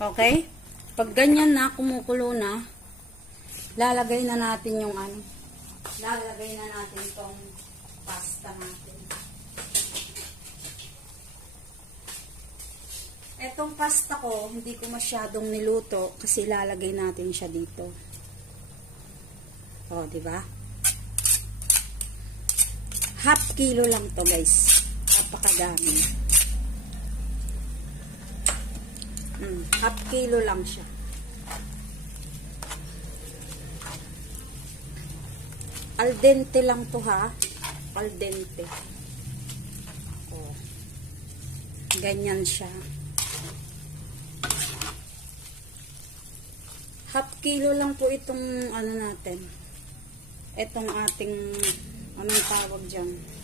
Okay? Pag ganyan na, kumukulo na, lalagay na natin yung lalagay na natin tong pasta natin. Etong pasta ko, hindi ko masyadong niluto kasi lalagay natin siya dito. O, di ba? Half kilo lang to, guys. Napakadami. Half kilo lang siya. Al dente lang to, ha? Al dente. O. Ganyan siya. Half kilo lang po itong natin. Itong ating, anong tawag dyan?